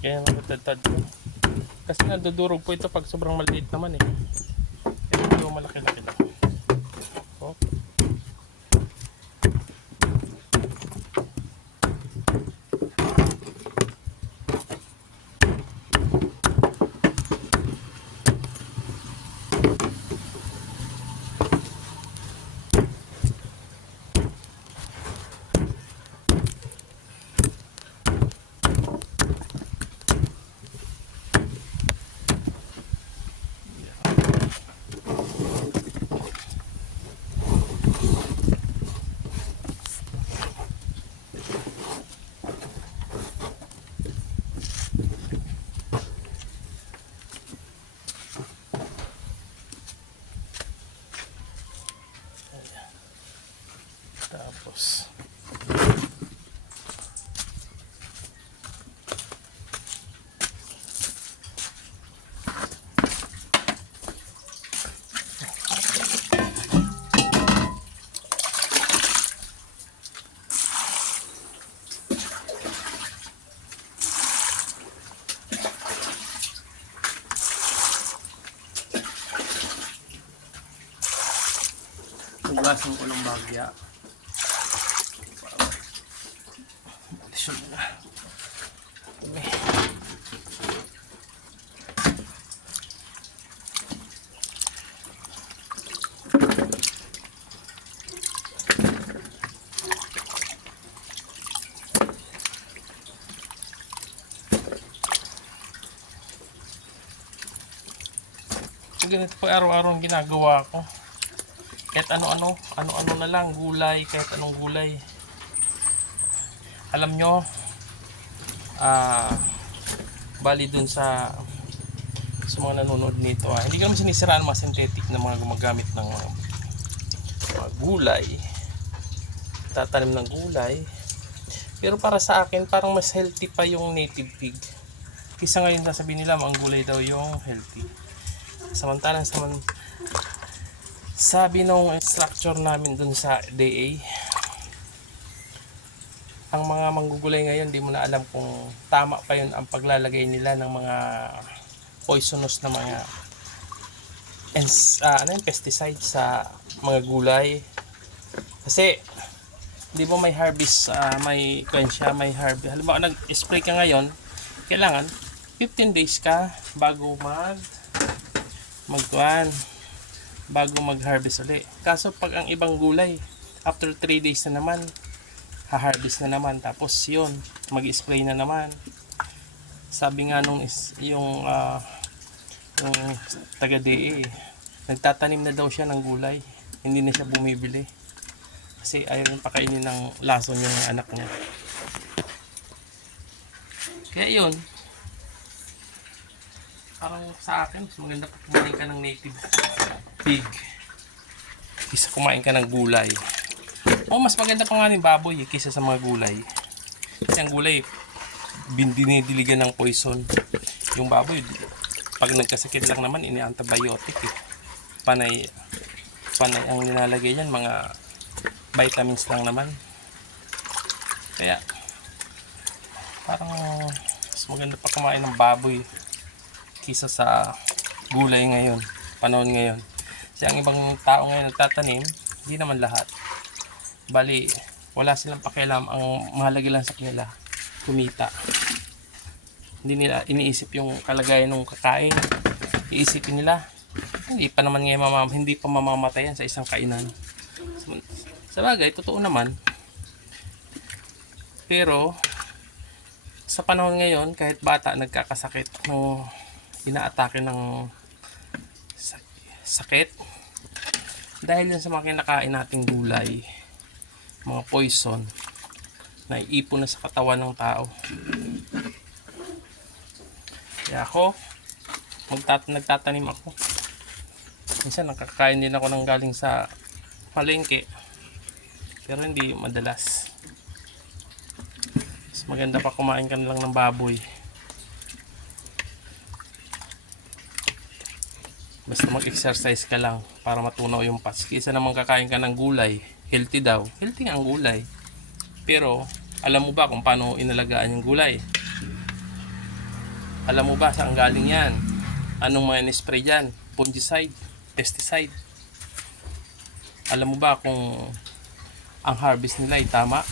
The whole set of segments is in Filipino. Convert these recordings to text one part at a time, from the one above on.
Kaya natatad ko. Kasi nadudurog po ito pag sobrang maliit naman eh. Kaya medyo malaki-laki lang. Oh. Tapos hugasan ko ng bagya. Alisyon na. Ganito pa araw-araw ang ginagawa ko. Kahit ano-ano na lang, gulay, kahit anong gulay. Alam nyo, bali dun sa mga nanonood nito, hindi ko naman sinisiraan mga synthetic na mga gumagamit ng mga gulay, tatanim ng gulay. Pero para sa akin, parang mas healthy pa yung native pig. Kisa ngayon sasabihin nila, ang gulay daw yung healthy. Samantalang sabi nung instructor namin dun sa DA, ang mga manggugulay ngayon, di mo na alam kung tama pa yun ang paglalagay nila ng mga poisonous na mga pesticides sa mga gulay. Kasi di mo may harvest, may kwensya, may harvest. Halimbawa nag-spray ka ngayon, kailangan 15 days ka bago bago mag-harvest ulit. Kaso pag ang ibang gulay, after 3 days na naman, ha-harvest na naman. Tapos yun, mag-spray na naman. Sabi nga nung yung taga-DE, nagtatanim na daw siya ng gulay. Hindi na siya bumibili. Kasi ayaw yung pakainin ng lason yung anak niya. Kaya yun, parang sa akin, mas maganda pa kumain ka ng native pig kaysa kumain ka ng gulay. O mas maganda pa nga ng baboy kaysa sa mga gulay. Kasi ang gulay, dinidiligan ng poison. Yung baboy, pag nagkasakit lang naman, ini-antibiotic eh. Panay ang nilalagay yan, mga vitamins lang naman. Kaya, parang mas maganda pa kumain ng baboy kisa sa gulay ngayon, panahon ngayon. Kasi ang ibang tao ngayon nagtatanim, hindi naman lahat. Bali, wala silang pakialam, ang mahalaga lang sa kanila, kumita. Hindi nila iniisip yung kalagayan ng kakain. Iisipin nila, hindi pa naman ngayon hindi pa mamamatayan sa isang kainan. Sa bagay, totoo naman. Pero, sa panahon ngayon, kahit bata nagkakasakit, inaatake ng sakit dahil yun sa mga kinakain nating gulay, mga poison na iipon na sa katawan ng tao. Kaya ako, nagtatanim ako. Minsan nakakain din ako ng galing sa palengke, pero hindi madalas. Mas maganda pa kumain ka na lang ng baboy. Basta mag-exercise ka lang para matunaw yung fats. Kaysa naman kakain ka ng gulay, healthy daw. Healthy nga ang gulay. Pero, alam mo ba kung paano inalagaan yung gulay? Alam mo ba saan galing yan? Anong mga in-spray dyan? Fungicide, pesticide. Alam mo ba kung ang harvest nila ay tama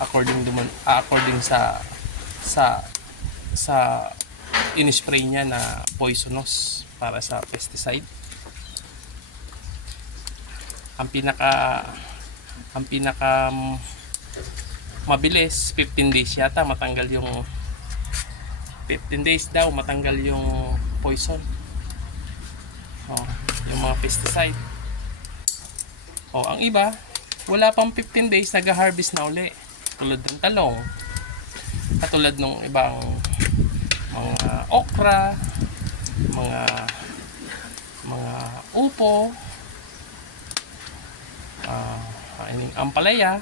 according sa in-spray niya na poisonous para sa pesticide? Ang pinaka mabilis 15 days yata matanggal yung 15 days daw matanggal yung poison. Yung mga pesticide. Ang iba wala pang 15 days nag-harvest na uli. Tulad ng talong. Katulad ng ibang mga okra, mga upo, ampalaya.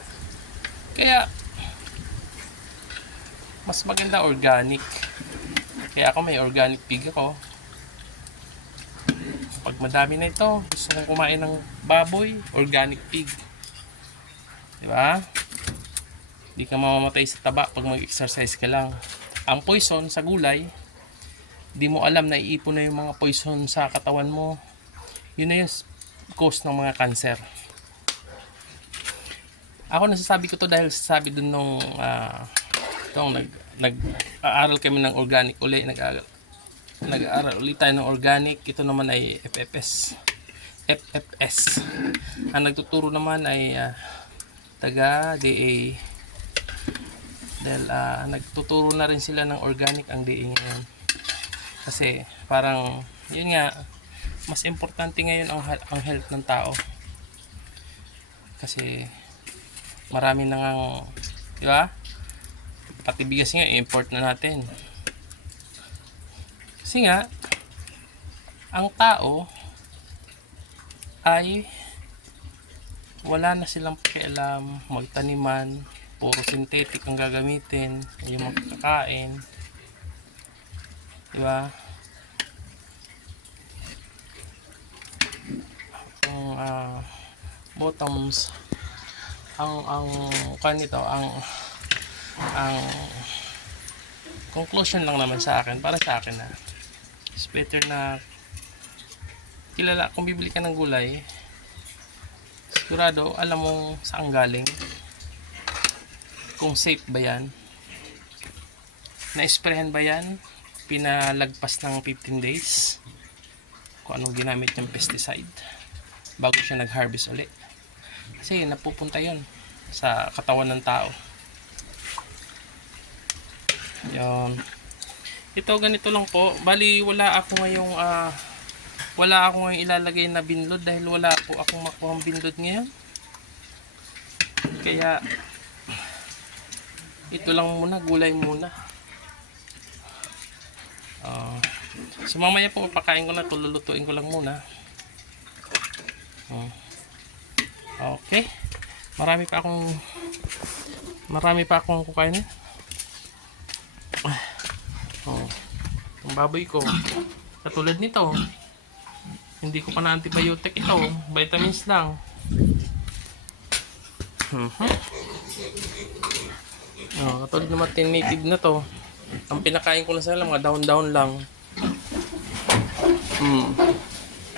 Kaya mas maganda organic. Kaya ako may organic pig ako. Pag madami na ito, gusto kong kumain ng baboy, organic pig. Diba? Hindi ka mamamatay sa taba pag mag-exercise ka lang. Ang poison sa gulay, di mo alam na iipon na yung mga poison sa katawan mo. Yun na yung cause ng mga cancer. Ako nasasabi ko to dahil sabi dun nung nag-aaral kami ng organic uli, nag-aaral ulit tayo ng organic. Ito naman ay FFS. Ang nagtuturo naman ay taga DA. Dahil nagtuturo na rin sila ng organic ang DA ngayon. Kasi parang yun nga, mas importante ngayon ang health ng tao. Kasi marami nang, di ba? Pati bigas nga, import na natin. Kasi nga, ang tao ay wala na silang pakialam magtaniman, puro synthetic ang gagamitin, yung magkakain. Di ba? Ang bottoms ang kanito ang conclusion lang naman sa akin, para sa akin it's better na kilala kung bibili ka ng gulay, sigurado alam mo saan galing, kung safe ba yan, na-sprayhan ba yan, pinalagpas ng 15 days, kung anong ginamit yung pesticide bago siya nag-harvest ulit. Kasi napupunta yun sa katawan ng tao. Yun. Ito ganito lang po. Bali wala ako ngayong ilalagay na binlod dahil wala po akong makuhang binlod ngayon. Kaya ito lang muna, gulay muna. So mamaya po pakain ko na ito, lulutuin ko lang muna. Okay. Marami pa akong kukainin. Ang baboy ko, katulad nito, hindi ko pa na antibiotic ito, vitamins lang. Katulad naman native na to, ang pinakain ko lang sa mga dahon-dahon lang.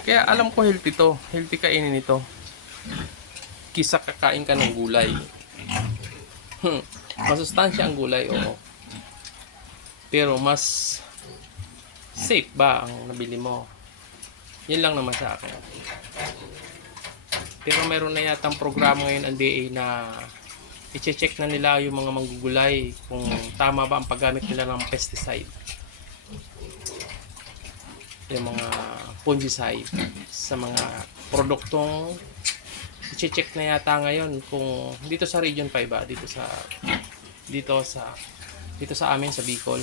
Kaya alam ko healthy to, healthy kainin ito. Kisa kakain ka ng gulay. Masustansya ang gulay, oo. Pero mas safe ba ang nabili mo? Yan lang naman sa akin. Pero meron na yatang programa ngayon ang DA na i-check na nila yung mga manggugulay kung tama ba ang paggamit nila ng pesticide. Yung mga fungicide sa mga produktong i-check na yata ngayon kung dito sa Region 5 dito sa amin sa Bicol,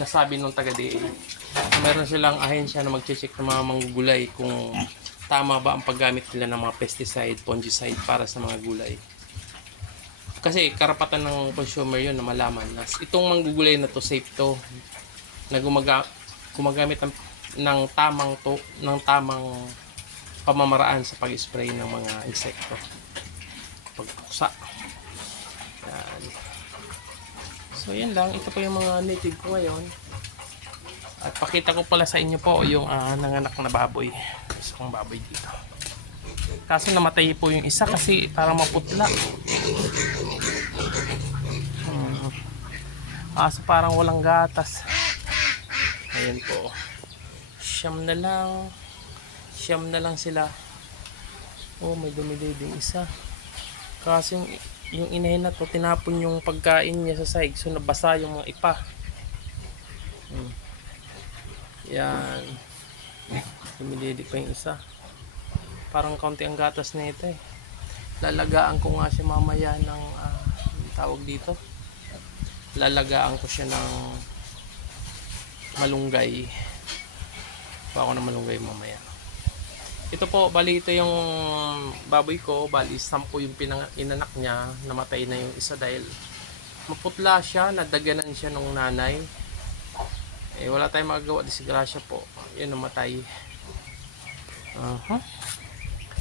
nasabi nung taga DA meron silang ahensya na mag-check ng mga manggugulay kung tama ba ang paggamit nila ng mga pesticide, fungicide para sa mga gulay. Kasi karapatan ng consumer yun na malaman na itong manggugulay na to safe to, na gumagamit ng tamang pamamaraan sa pag-spray ng mga insekto, pagpuksa. Yan. So yan lang, ito po yung mga native ko ngayon. At pakita ko pala sa inyo po yung nanganak na baboy. Isa kong baboy dito. Kaso namatay po yung isa kasi parang maputla. Kaso parang walang gatas. Ayan po. Siyam na lang sila. Oh, may dumididing isa. Kasi yung inahin na to, tinapon yung pagkain niya sa sahig. So nabasa yung mga ipa. Yan. Dumididik pa yung isa. Parang kaunti ang gatas na ito eh. Lalagaan ko nga siya mamaya ng tawag dito. Lalagaan ko siya ng malunggay. Kuha ko ng malunggay mamaya. Ito po, bali ito yung baboy ko. Bali 10 yung inanak niya. Namatay na yung isa dahil maputla siya. Nadaganan siya nung nanay. Eh, wala tayong magagawa. Disgrasya po. Yun, namatay.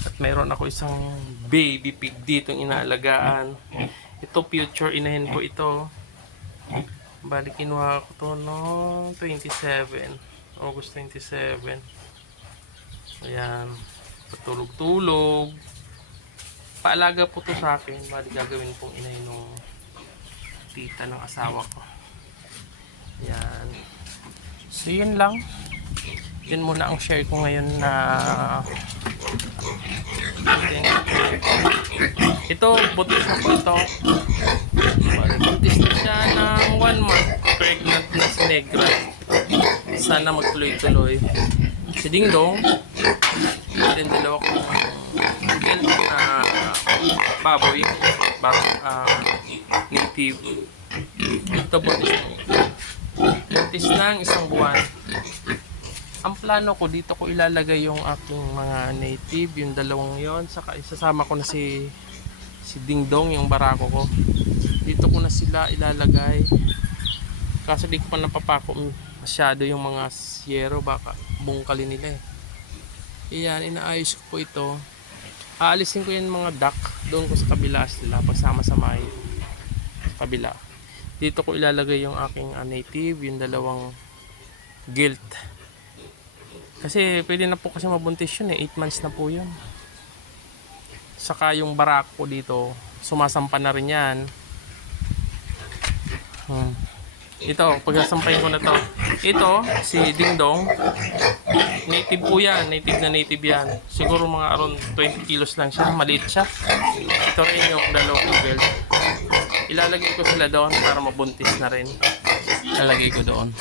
At mayroon ako isang baby pig dito inaalagaan. Ito future inahin ko ito. Bali kinuha ko to no 27 August 27. Ayan, patulog-tulog. Paalaga po to sa akin. Bali gagawin pong inahin ng tita ng asawa ko. Ayan. So yun lang. Yun muna ang share ko ngayon na ito, butis na po ito. Butis na siya ng 1 month. Pregnant na si Negra. Sana magtuloy-tuloy. Si Ding Dong, din dalawa ko na baboy, native. Ito butis ng 1 buwan. Ang plano ko, dito ko ilalagay yung aking mga native, yung dalawang yon, saka isasama ko na si Ding Dong, yung barako ko. Dito ko na sila ilalagay. Kaso di ko pa napapako masyado yung mga siyero, baka bungkalin nila eh. Iyan, inaayos ko po ito. Aalisin ko yung mga duck, doon ko sa kabila sila, pagsama-sama sa kabila. Dito ko ilalagay yung aking native, yung dalawang gilt. Kasi pwede na po kasi mabuntis yun eh. 8 months na po yun. Saka yung barako ko dito, sumasampa na rin yan. Ito, pagsasampahin ko na to. Ito, si Ding Dong. Native po yan. Native yan. Siguro mga around 20 kilos lang siya. Maliit siya. Ito rin yung dalawang girl. Ilalagay ko sila doon para mabuntis na rin. Ilalagay ko doon.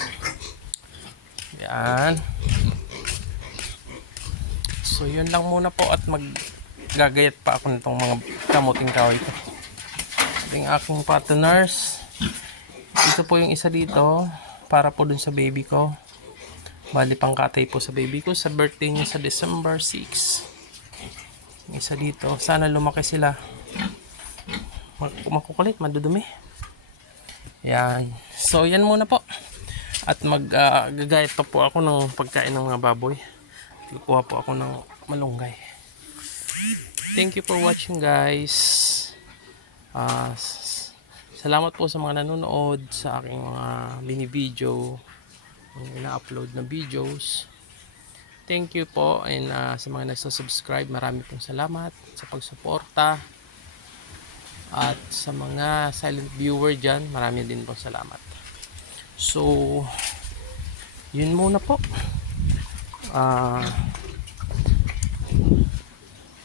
Yan. So yun lang muna po at maggagayat pa ako nitong mga kamuting kahoy ko. Yung aking partners. Ito po yung isa dito para po dun sa baby ko. Bali pangkatay po sa baby ko sa birthday niya sa December 6. Yung isa dito. Sana lumaki sila. Makukulit, madudumi. Yan. So yan muna po. At maggagayat pa po ako ng pagkain ng mga baboy. Kukuha po ako ng malunggay. Thank you for watching guys. Salamat po sa mga nanonood sa aking mga mini video, yung ina-upload na videos. Thank you po, and sa mga nagsusubscribe, marami pong salamat sa pagsuporta. At sa mga silent viewer dyan, marami din pong salamat. So yun muna po.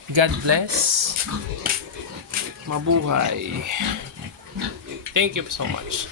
God bless. Mabuhay. Thank you so much.